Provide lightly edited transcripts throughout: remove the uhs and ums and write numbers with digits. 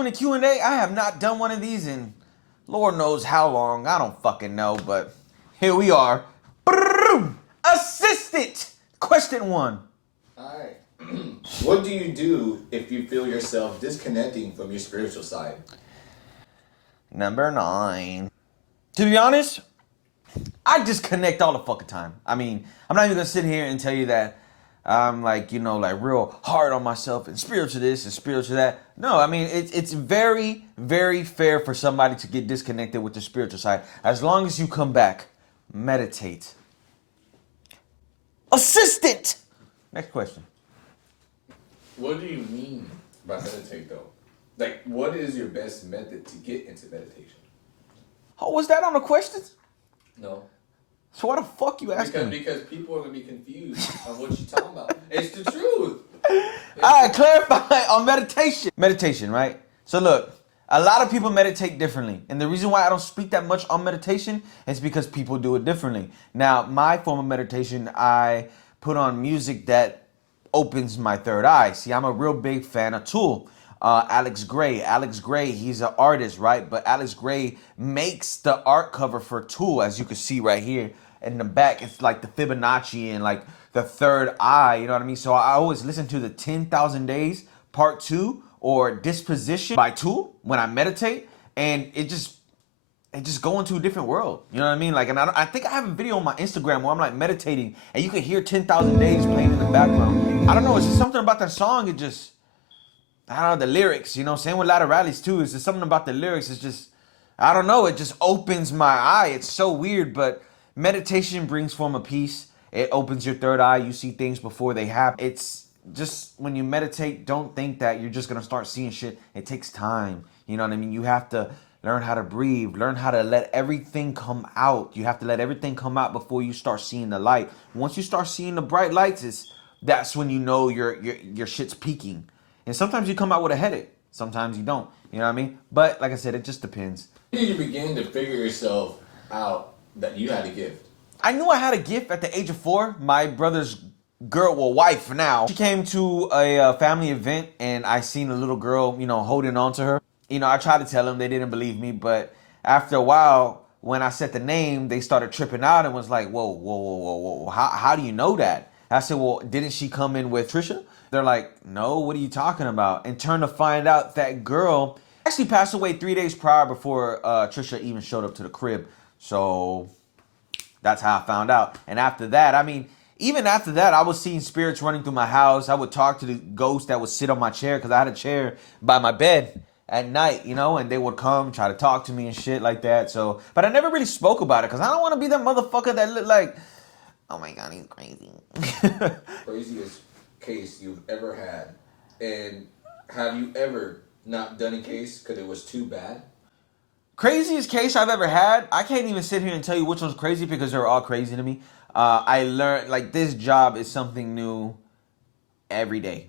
welcome to Q&A. I have not done one of these in Lord knows how long. I don't fucking know, but here we are. Assistant! Question 1. Alright. What do you do if you feel yourself disconnecting from your spiritual side? Number 9. To be honest, I disconnect all the fucking time. I mean, I'm not even gonna sit here and tell you that I'm like, real hard on myself and spiritual this and spiritual that. No, I mean, it's very, very fair for somebody to get disconnected with the spiritual side. As long as you come back, meditate. Assistant! Next question. What do you mean by meditate, though? Like, what is your best method to get into meditation? Oh, was that on the questions? No. So why the fuck you asking me? Because people are going to be confused on what you're talking about. It's the truth. All right, clarify on meditation. Meditation, right? So look, a lot of people meditate differently. And the reason why I don't speak that much on meditation is because people do it differently. Now, my form of meditation, I put on music that opens my third eye. See, I'm a real big fan of Tool. Alex Gray, he's an artist, right? But Alex Gray makes the art cover for Tool, as you can see right here in the back. It's like the Fibonacci and like the third eye, you know what I mean? So I always listen to the 10,000 Days Part 2 or Disposition by Tool when I meditate, and it just go into a different world. You know what I mean? Like, and I think I have a video on my Instagram where I'm like meditating, and you can hear 10,000 Days playing in the background. I don't know, it's just something about that song. It just, I don't know, the lyrics, same with Laterales too. It's just something about the lyrics. It's just, I don't know, it just opens my eye. It's so weird, but meditation brings form of peace. It opens your third eye. You see things before they happen. It's just, when you meditate, don't think that you're just going to start seeing shit. It takes time. You know what I mean? You have to learn how to breathe, learn how to let everything come out. You have to let everything come out before you start seeing the light. Once you start seeing the bright lights, that's when you know your shit's peaking. And sometimes you come out with a headache. Sometimes you don't. You know what I mean? But like I said, it just depends. When did you begin to figure yourself out that you had a gift? I knew I had a gift at the age of 4. My brother's wife now, she came to a family event, and I seen a little girl, holding on to her. I tried to tell them, they didn't believe me. But after a while, when I said the name, they started tripping out and was like, whoa. How do you know that? I said, well, didn't she come in with Trisha? They're like, no, what are you talking about? And turn to find out that girl actually passed away 3 days prior before Trisha even showed up to the crib. So that's how I found out. And after that, I mean, even after that, I was seeing spirits running through my house. I would talk to the ghost that would sit on my chair, because I had a chair by my bed at night, and they would come try to talk to me and shit like that. So, but I never really spoke about it, because I don't want to be that motherfucker that looked like, oh my God, he's crazy. Craziest case you've ever had, and have you ever not done a case because it was too bad? Craziest case I've ever had, I can't even sit here and tell you which one's crazy, because they're all crazy to me. I learned, like, this job is something new every day.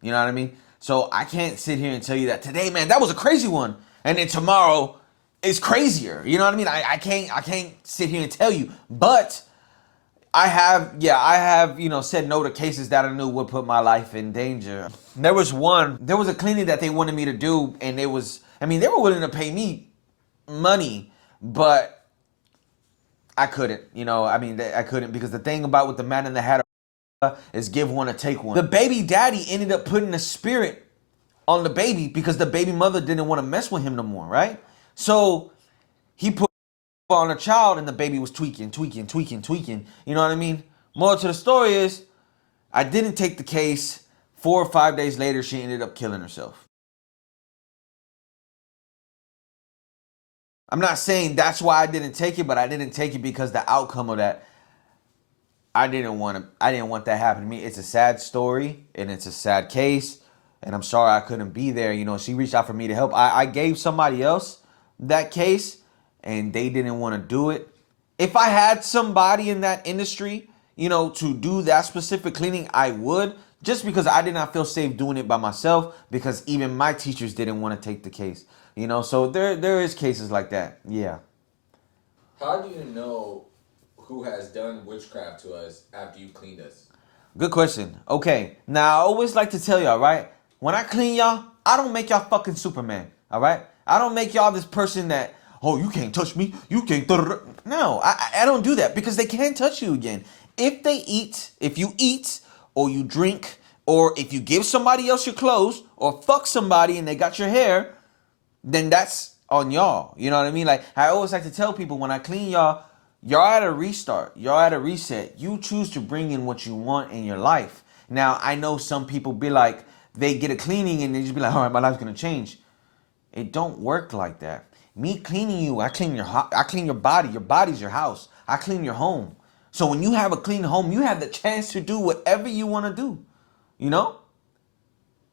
You know what I mean? So I can't sit here and tell you that today, man, that was a crazy one, and then tomorrow is crazier. You know what I mean? I can't sit here and tell you, but I have, said no to cases that I knew would put my life in danger. There was a cleaning that they wanted me to do, and they were willing to pay me money, but I couldn't, I couldn't, because the thing about with the Man in the Hat is give one and take one. The baby daddy ended up putting a spirit on the baby because the baby mother didn't want to mess with him no more, right? So he put on a child, and the baby was tweaking. You know what I mean? Moral to the story is, I didn't take the case. 4 or 5 days later, she ended up killing herself. I'm not saying that's why I didn't take it, but I didn't take it because the outcome of that, I didn't want that happen to me. It's a sad story, and it's a sad case, and I'm sorry I couldn't be there. She reached out for me to help. I gave somebody else that case, and they didn't want to do it. If I had somebody in that industry, to do that specific cleaning, I would, just because I did not feel safe doing it by myself, because even my teachers didn't want to take the case. So there is cases like that. Yeah. How do you know who has done witchcraft to us after you cleaned us? Good question. Okay. Now, I always like to tell y'all, right? When I clean y'all, I don't make y'all fucking Superman, all right? I don't make y'all this person that, oh, you can't touch me, you can't. No, I don't do that because they can't touch you again. If you eat, or you drink, or if you give somebody else your clothes, or fuck somebody and they got your hair, then that's on y'all. You know what I mean? Like, I always like to tell people when I clean y'all, y'all at a restart, y'all at a reset. You choose to bring in what you want in your life. Now, I know some people be like, they get a cleaning and they just be like, all right, my life's gonna change. It don't work like that. Me cleaning you, I clean your body. Your body's your house. I clean your home. So when you have a clean home, you have the chance to do whatever you want to do. You know?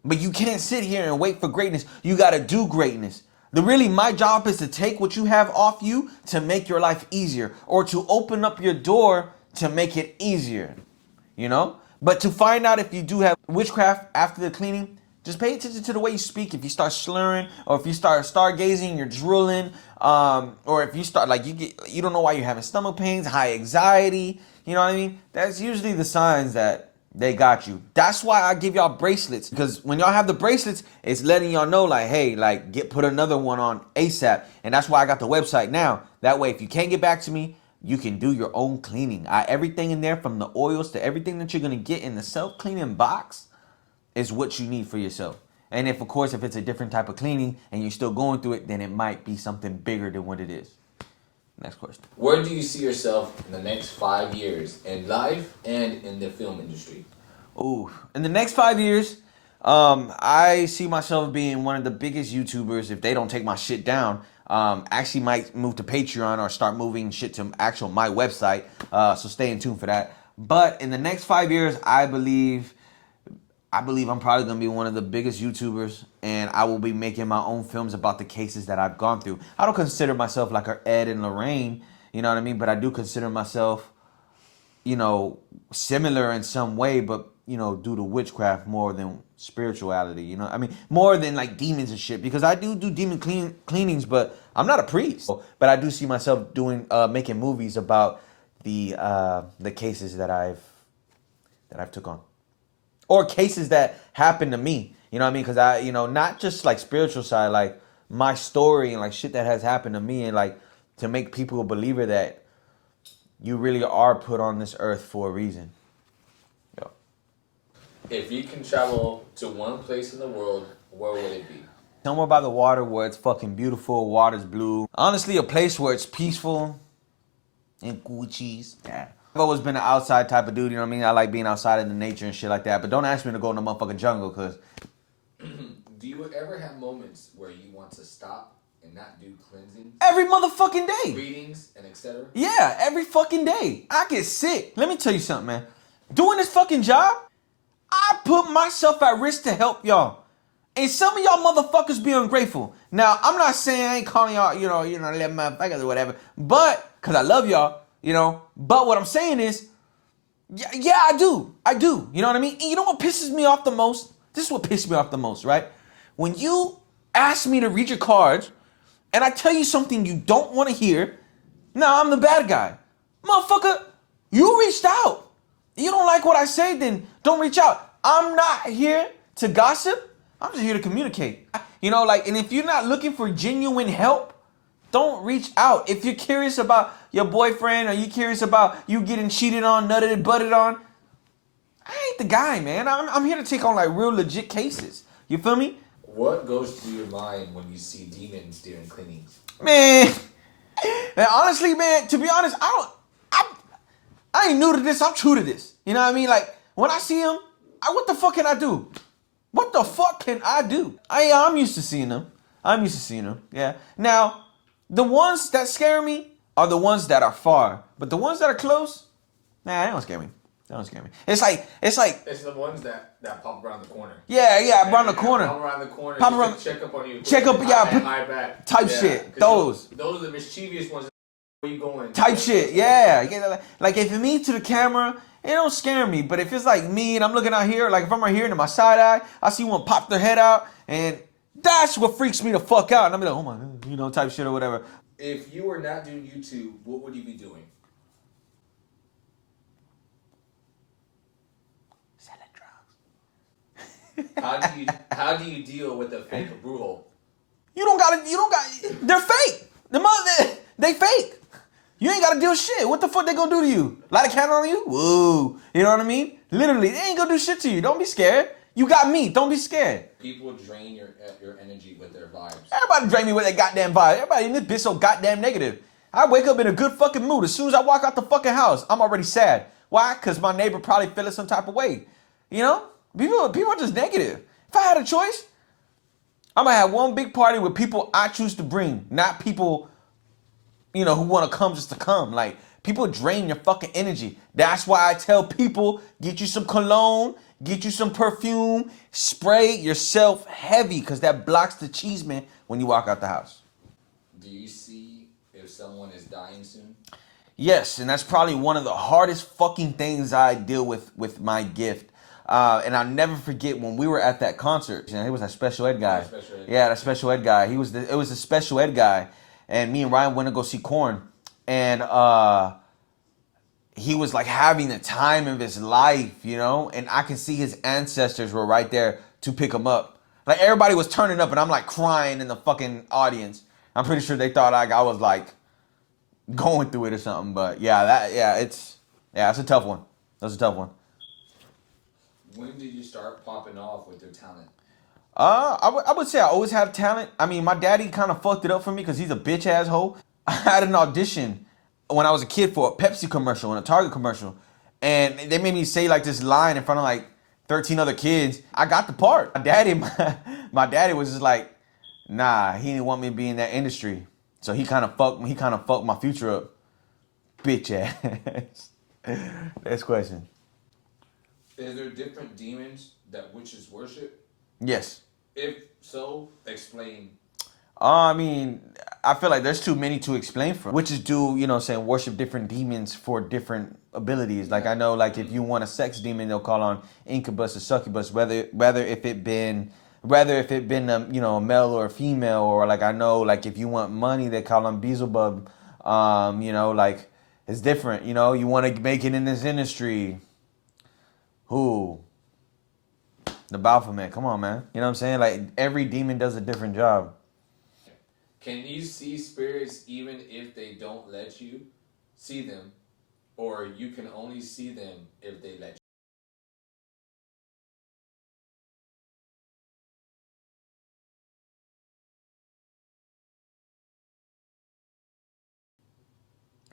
But you can't sit here and wait for greatness. You got to do greatness. My job is to take what you have off you to make your life easier, or to open up your door to make it easier. You know? But to find out if you do have witchcraft after the cleaning, just pay attention to the way you speak. If you start slurring, or if you start stargazing, you're drooling, or if you start like you don't know why you're having stomach pains, high anxiety, you know what I mean? That's usually the signs that they got you. That's why I give y'all bracelets, because when y'all have the bracelets, it's letting y'all know like, hey, like put another one on ASAP. And that's why I got the website now. That way, if you can't get back to me, you can do your own cleaning. Everything in there, from the oils to everything that you're gonna get in the self-cleaning box, is what you need for yourself. And if it's a different type of cleaning and you're still going through it, then it might be something bigger than what it is. Next question. Where do you see yourself in the next 5 years in life and in the film industry? Ooh, in the next 5 years, I see myself being one of the biggest YouTubers if they don't take my shit down. Actually might move to Patreon or start moving shit to my website. So stay in tune for that. But in the next 5 years, I believe I'm probably going to be one of the biggest YouTubers, and I will be making my own films about the cases that I've gone through. I don't consider myself like a Ed and Lorraine, you know what I mean? But I do consider myself, similar in some way, but, due to witchcraft more than spirituality, I mean, more than like demons and shit, because I do demon cleanings, but I'm not a priest. But I do see myself making movies about the cases that I've took on. Or cases that happened to me, you know what I mean? Because not just like spiritual side, like my story and like shit that has happened to me, and like to make people a believer that you really are put on this earth for a reason. Yo. If you can travel to one place in the world, where would it be? Somewhere by the water where it's fucking beautiful, water's blue. Honestly, a place where it's peaceful and Gucci's. Yeah. I've always been an outside type of dude, you know what I mean? I like being outside in the nature and shit like that. But don't ask me to go in the motherfucking jungle, because... Do you ever have moments where you want to stop and not do cleansing? Every motherfucking day. Readings and etc.? Yeah, every fucking day. I get sick. Let me tell you something, man. Doing this fucking job, I put myself at risk to help y'all. And some of y'all motherfuckers be ungrateful. Now, I'm not saying I ain't calling y'all, let motherfuckers or whatever. But, because I love y'all, But what I'm saying is, yeah, I do. You know what I mean? And you know what pisses me off the most? This is what pisses me off the most, right? When you ask me to read your cards, and I tell you something you don't want to hear, now I'm the bad guy. Motherfucker, you reached out. You don't like what I say, then don't reach out. I'm not here to gossip. I'm just here to communicate. And if you're not looking for genuine help, don't reach out. If you're curious about your boyfriend, or you're curious about you getting cheated on, nutted and butted on, I ain't the guy, man. I'm here to take on like real legit cases. You feel me? What goes through your mind when you see demons during cleanings? Man, honestly, man, to be honest, I ain't new to this. I'm true to this. You know what I mean? Like, when I see them, what the fuck can I do? What the fuck can I do? I'm used to seeing them. Yeah. Now, the ones that scare me are the ones that are far. But the ones that are close, nah, they don't scare me. It's like It's the ones that pop around the corner. Yeah, around the corner. Pop around the corner. Pop just around. to check up on you. Check up, yeah. High back. Type shit. Those are the mischievous ones. Where you going? Type shit. Yeah. Like if it's me to the camera, it don't scare me. But if it's like me and I'm looking out here, like if I'm right here and in my side eye, I see one pop their head out, and that's what freaks me the fuck out. And I'm like, oh my God, type shit or whatever. If you were not doing YouTube, what would you be doing? Selling drugs. How do you deal with a fake brujo? You don't got. They're fake. They fake. You ain't gotta deal with shit. What the fuck they gonna do to you? Light a candle on you? Whoa. You know what I mean? Literally, they ain't gonna do shit to you. Don't be scared. You got me. Don't be scared. People drain your energy with their vibes. Everybody drain me with their goddamn vibe. Everybody in this bitch so goddamn negative. I wake up in a good fucking mood. As soon as I walk out the fucking house, I'm already sad. Why? Because my neighbor probably feeling some type of way. You know? People are just negative. If I had a choice, I'm gonna have one big party with people I choose to bring, not people, who want to come just to come. Like, people drain your fucking energy. That's why I tell people, get you some cologne, get you some perfume, spray yourself heavy, because that blocks the cheese man when you walk out the house. Do you see if someone is dying soon? Yes, and that's probably one of the hardest fucking things I deal with my gift. And I'll never forget when we were at that concert. He was that special ed guy. Yeah, that special ed guy. It was the special ed guy. And me and Ryan went to go see Korn. And he was like having the time of his life, and I can see his ancestors were right there to pick him up. Like, everybody was turning up and I'm like crying in the fucking audience. I'm pretty sure they thought I was like going through it or something. But it's a tough one. That's a tough one. When did you start popping off with your talent? I would say I always have talent. I mean, my daddy kind of fucked it up for me because he's a bitch asshole. I had an audition when I was a kid for a Pepsi commercial and a Target commercial, and they made me say like this line in front of like 13 other kids. I got the part. My daddy was just like, nah, he didn't want me to be in that industry, so he kind of fucked my future up. Bitch ass. Next question. Is there different demons that witches worship? Yes. If so, explain. I mean, I feel like there's too many to explain for. Witches do, worship different demons for different abilities. Like, I know, like, if you want a sex demon, they'll call on incubus or succubus, whether if it been a male or a female, or like, I know, like, if you want money, they call on Beelzebub. Like, it's different. You want to make it in this industry. Who? The Baphomet. Come on, man. You know what I'm saying? Like, every demon does a different job. Can you see spirits even if they don't let you see them? Or you can only see them if they let you?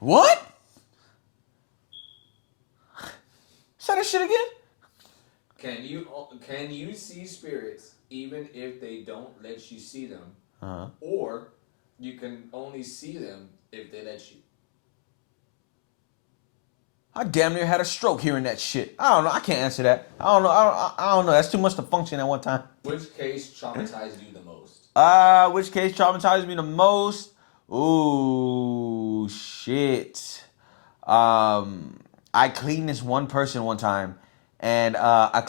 What? Say that shit again? Can you see spirits even if they don't let you see them? Uh-huh. Or you can only see them if they let you. I damn near had a stroke hearing that shit. I don't know. I can't answer that. I don't know. I don't know. That's too much to function at one time. Which case traumatized you the most? Which case traumatized me the most? Ooh, shit. I cleaned this one person one time, and I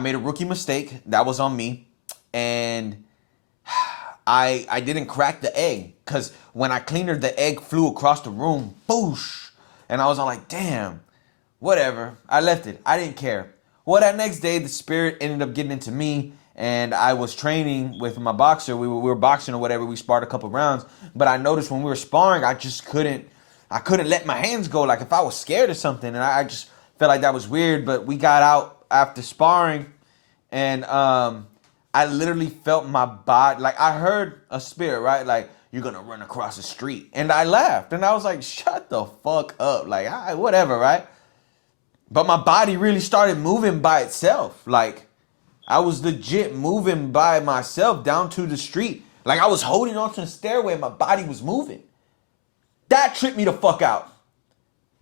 made a rookie mistake. That was on me, and I didn't crack the egg, because when I cleaned her, the egg flew across the room, boosh, and I was all like, damn, whatever. I left it. I didn't care. Well, that next day, the spirit ended up getting into me, and I was training with my boxer. We were boxing or whatever. We sparred a couple rounds, but I noticed when we were sparring, I couldn't let my hands go, like if I was scared or something, and I just felt like that was weird. But we got out after sparring, and I literally felt my body, like I heard a spirit, right? Like, you're gonna run across the street. And I laughed, and I was like, shut the fuck up. Like, whatever, right? But my body really started moving by itself. Like, I was legit moving by myself down to the street. Like, I was holding onto the stairway and my body was moving. That tripped me the fuck out.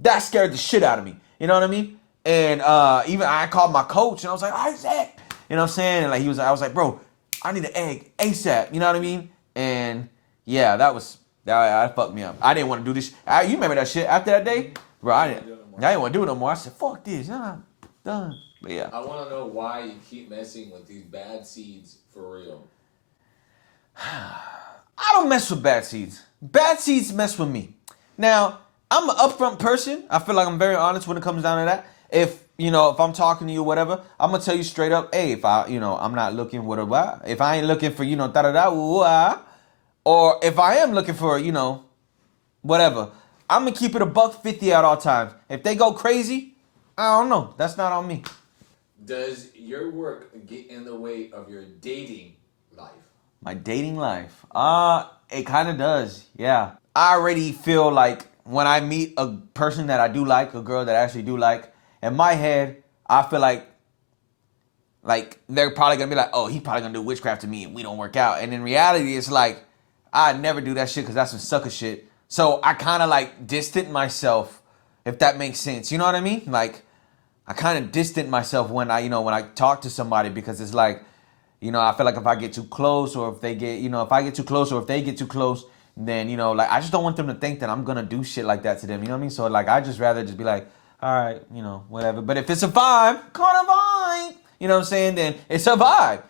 That scared the shit out of me. You know what I mean? And even I called my coach, and I was like, Isaac. You know what I'm saying? And like I was like, bro, I need an egg ASAP. You know what I mean? And yeah, that fucked me up. I didn't want to do this. You remember that shit after that day? Bro, I didn't want to do it no more. I said, fuck this. Nah, done. But yeah. I want to know why you keep messing with these bad seeds for real. I don't mess with bad seeds. Bad seeds mess with me. Now, I'm an upfront person. I feel like I'm very honest when it comes down to that. If if I'm talking to you or whatever, I'm gonna tell you straight up, hey, if I'm not looking, whatever. If I ain't looking for, da da da, or if I am looking for, whatever, I'm gonna keep it $150 at all times. If they go crazy, I don't know. That's not on me. Does your work get in the way of your dating life? My dating life, it kind of does. Yeah, I already feel like when I meet a person that I do like, a girl that I actually do like, in my head, I feel like they're probably gonna be like, oh, he probably gonna do witchcraft to me and we don't work out. And in reality, it's like I never do that shit because that's some sucker shit. So I kind of like distant myself, if that makes sense. You know what I mean? Like I kind of distant myself when I talk to somebody because it's like, I feel like if I get too close or if they get, if I get too close or if they get too close, then, like I just don't want them to think that I'm gonna do shit like that to them. You know what I mean? So like I just rather just be like, all right, whatever. But if it's a vibe, call it a vibe. You know what I'm saying? Then it's a vibe.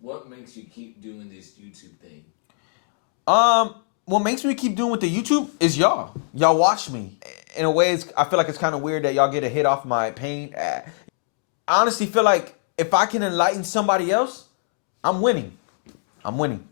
What makes you keep doing this YouTube thing? What makes me keep doing with the YouTube is y'all. Y'all watch me. In a way, I feel like it's kind of weird that y'all get a hit off my pain. I honestly feel like if I can enlighten somebody else, I'm winning. I'm winning.